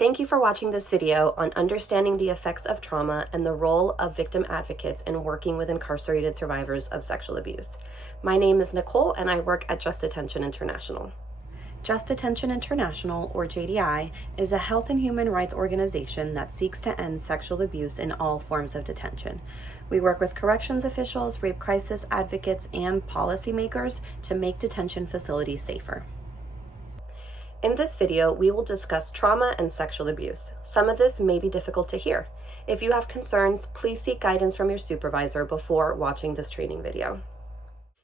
Thank you for watching this video on understanding the effects of trauma and the role of victim advocates in working with incarcerated survivors of sexual abuse. My name is Nicole and I work at Just Detention International. Just Detention International, or JDI, is a health and human rights organization that seeks to end sexual abuse in all forms of detention. We work with corrections officials, rape crisis advocates, and policymakers to make detention facilities safer. In this video, we will discuss trauma and sexual abuse. Some of this may be difficult to hear. If you have concerns, please seek guidance from your supervisor before watching this training video.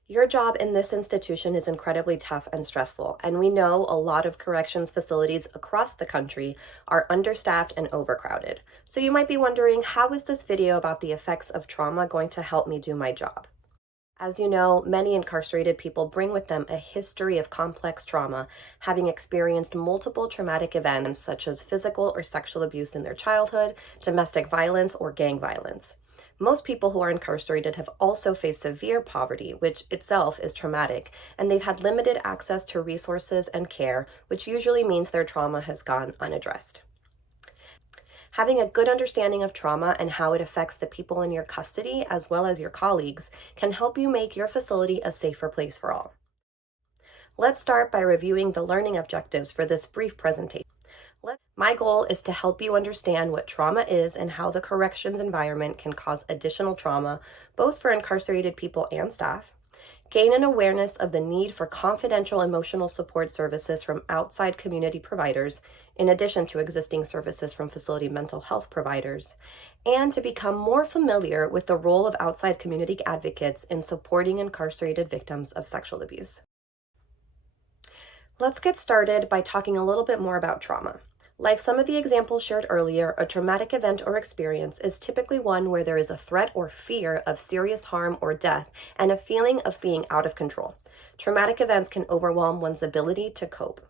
Your job in this institution is incredibly tough and stressful, and we know a lot of corrections facilities across the country are understaffed and overcrowded. So you might be wondering, how is this video about the effects of trauma going to help me do my job? As you know, many incarcerated people bring with them a history of complex trauma, having experienced multiple traumatic events such as physical or sexual abuse in their childhood, domestic violence, or gang violence. Most people who are incarcerated have also faced severe poverty, which itself is traumatic, and they've had limited access to resources and care, which usually means their trauma has gone unaddressed. Having a good understanding of trauma and how it affects the people in your custody, as well as your colleagues, can help you make your facility a safer place for all. Let's start by reviewing the learning objectives for this brief presentation. My goal is to help you understand what trauma is and how the corrections environment can cause additional trauma, both for incarcerated people and staff. Gain an awareness of the need for confidential emotional support services from outside community providers, in addition to existing services from facility mental health providers, and to become more familiar with the role of outside community advocates in supporting incarcerated victims of sexual abuse. Let's get started by talking a little bit more about trauma. Like some of the examples shared earlier, a traumatic event or experience is typically one where there is a threat or fear of serious harm or death and a feeling of being out of control. Traumatic events can overwhelm one's ability to cope.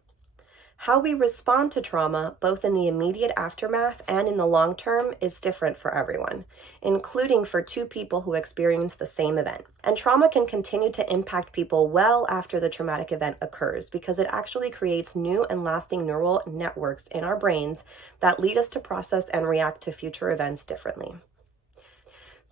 How we respond to trauma, both in the immediate aftermath and in the long term, is different for everyone, including for two people who experience the same event. And trauma can continue to impact people well after the traumatic event occurs because it actually creates new and lasting neural networks in our brains that lead us to process and react to future events differently.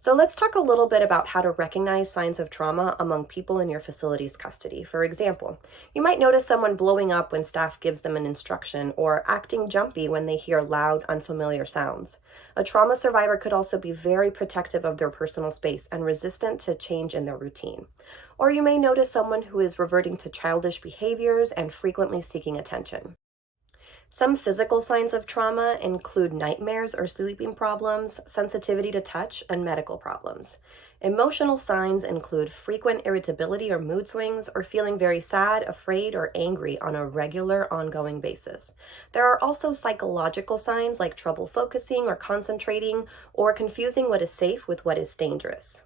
So let's talk a little bit about how to recognize signs of trauma among people in your facility's custody. For example, you might notice someone blowing up when staff gives them an instruction or acting jumpy when they hear loud, unfamiliar sounds. A trauma survivor could also be very protective of their personal space and resistant to change in their routine. Or you may notice someone who is reverting to childish behaviors and frequently seeking attention. Some physical signs of trauma include nightmares or sleeping problems, sensitivity to touch, and medical problems. Emotional signs include frequent irritability or mood swings, or feeling very sad, afraid, or angry on a regular, ongoing basis. There are also psychological signs like trouble focusing or concentrating, or confusing what is safe with what is dangerous.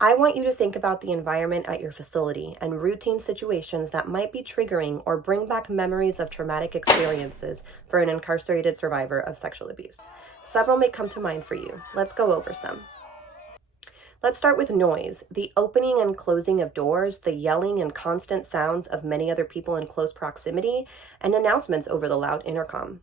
I want you to think about the environment at your facility and routine situations that might be triggering or bring back memories of traumatic experiences for an incarcerated survivor of sexual abuse. Several may come to mind for you. Let's go over some. Let's start with noise. The opening and closing of doors, the yelling and constant sounds of many other people in close proximity, and announcements over the loud intercom.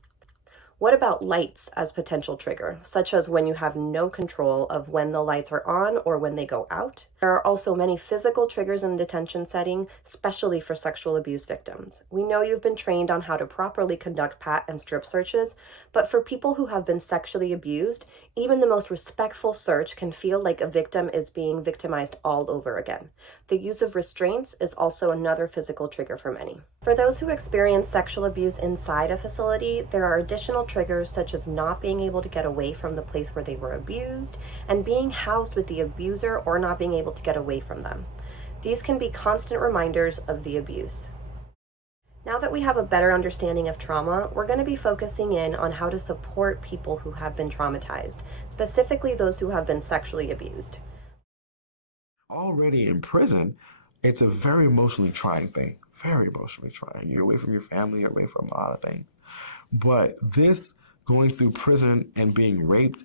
What about lights as potential trigger, such as when you have no control of when the lights are on or when they go out? There are also many physical triggers in the detention setting, especially for sexual abuse victims. We know you've been trained on how to properly conduct pat and strip searches, but for people who have been sexually abused, even the most respectful search can feel like a victim is being victimized all over again. The use of restraints is also another physical trigger for many. For those who experience sexual abuse inside a facility, there are additional triggers such as not being able to get away from the place where they were abused and being housed with the abuser or not being able to get away from them. These can be constant reminders of the abuse. Now that we have a better understanding of trauma, we're going to be focusing in on how to support people who have been traumatized, specifically those who have been sexually abused. Already in prison, it's a very emotionally trying thing. Very emotionally trying. You're away from your family, you're away from a lot of things. But this going through prison and being raped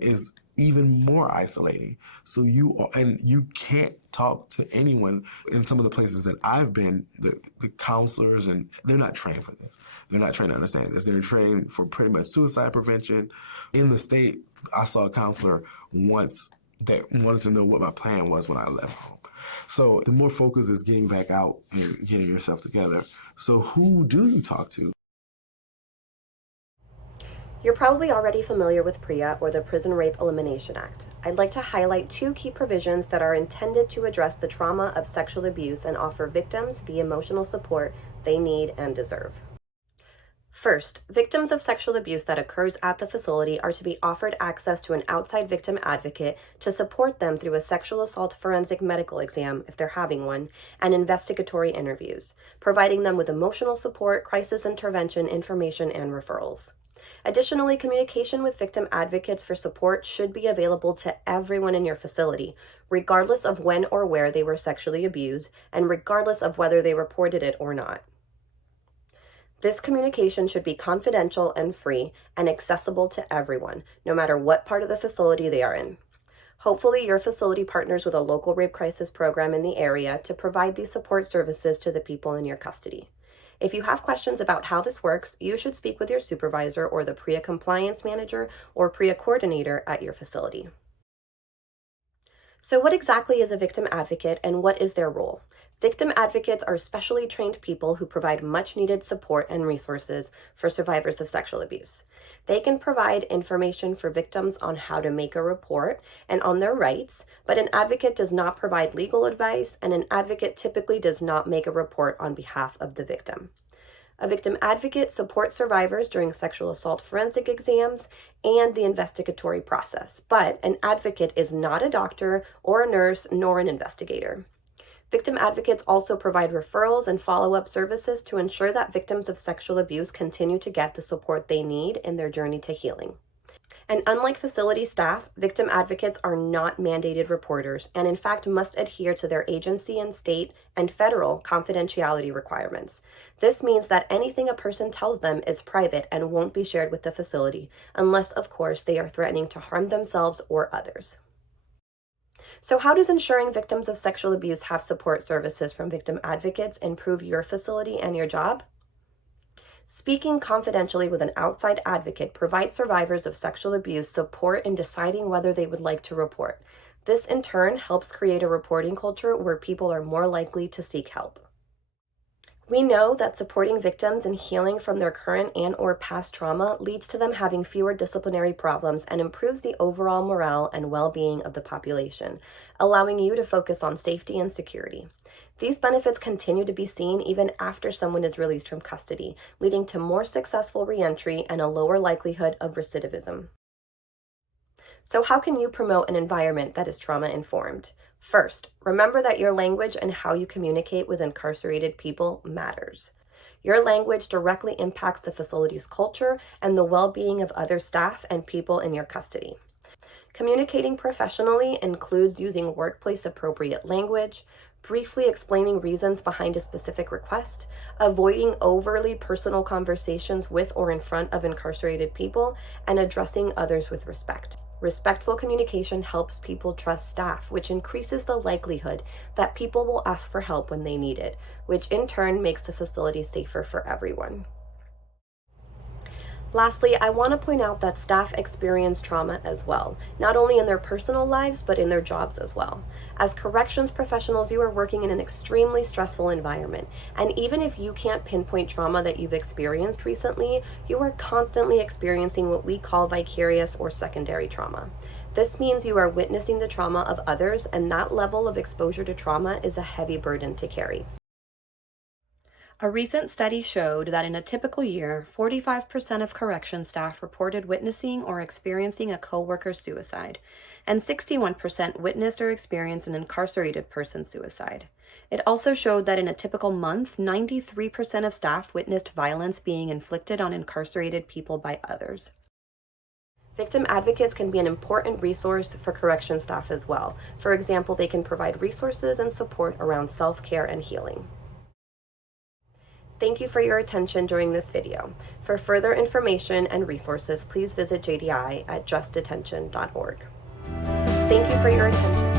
is even more isolating. So you can't talk to anyone. In some of the places that I've been, the counselors, and they're not trained for this. They're not trained to understand this. They're trained for pretty much suicide prevention. In the state, I saw a counselor once that wanted to know what my plan was when I left home. So the more focus is getting back out and getting yourself together. So who do you talk to? You're probably already familiar with PREA, or the Prison Rape Elimination Act. I'd like to highlight 2 key provisions that are intended to address the trauma of sexual abuse and offer victims the emotional support they need and deserve. First, victims of sexual abuse that occurs at the facility are to be offered access to an outside victim advocate to support them through a sexual assault forensic medical exam, if they're having one, and investigatory interviews, providing them with emotional support, crisis intervention, information, and referrals. Additionally, communication with victim advocates for support should be available to everyone in your facility, regardless of when or where they were sexually abused, and regardless of whether they reported it or not. This communication should be confidential and free and accessible to everyone, no matter what part of the facility they are in. Hopefully, your facility partners with a local rape crisis program in the area to provide these support services to the people in your custody. If you have questions about how this works, you should speak with your supervisor or the PREA compliance manager or PREA coordinator at your facility. So what exactly is a victim advocate, and what is their role? Victim advocates are specially trained people who provide much needed support and resources for survivors of sexual abuse. They can provide information for victims on how to make a report and on their rights, but an advocate does not provide legal advice, and an advocate typically does not make a report on behalf of the victim. A victim advocate supports survivors during sexual assault forensic exams and the investigatory process, but an advocate is not a doctor or a nurse nor an investigator. Victim advocates also provide referrals and follow-up services to ensure that victims of sexual abuse continue to get the support they need in their journey to healing. And unlike facility staff, victim advocates are not mandated reporters and in fact must adhere to their agency and state and federal confidentiality requirements. This means that anything a person tells them is private and won't be shared with the facility, unless of course they are threatening to harm themselves or others. So how does ensuring victims of sexual abuse have support services from victim advocates improve your facility and your job? Speaking confidentially with an outside advocate provides survivors of sexual abuse support in deciding whether they would like to report. This in turn helps create a reporting culture where people are more likely to seek help. We know that supporting victims in healing from their current and/or past trauma leads to them having fewer disciplinary problems and improves the overall morale and well-being of the population, allowing you to focus on safety and security. These benefits continue to be seen even after someone is released from custody, leading to more successful reentry and a lower likelihood of recidivism. So how can you promote an environment that is trauma-informed? First, remember that your language and how you communicate with incarcerated people matters. Your language directly impacts the facility's culture and the well-being of other staff and people in your custody. Communicating professionally includes using workplace-appropriate language, briefly explaining reasons behind a specific request, avoiding overly personal conversations with or in front of incarcerated people, and addressing others with respect. Respectful communication helps people trust staff, which increases the likelihood that people will ask for help when they need it, which in turn makes the facility safer for everyone. Lastly, I want to point out that staff experience trauma as well, not only in their personal lives, but in their jobs as well. As corrections professionals, you are working in an extremely stressful environment, and even if you can't pinpoint trauma that you've experienced recently, you are constantly experiencing what we call vicarious or secondary trauma. This means you are witnessing the trauma of others, and that level of exposure to trauma is a heavy burden to carry. A recent study showed that in a typical year, 45% of correction staff reported witnessing or experiencing a coworker's suicide, and 61% witnessed or experienced an incarcerated person's suicide. It also showed that in a typical month, 93% of staff witnessed violence being inflicted on incarcerated people by others. Victim advocates can be an important resource for correction staff as well. For example, they can provide resources and support around self-care and healing. Thank you for your attention during this video. For further information and resources, please visit JDI at justdetention.org. Thank you for your attention.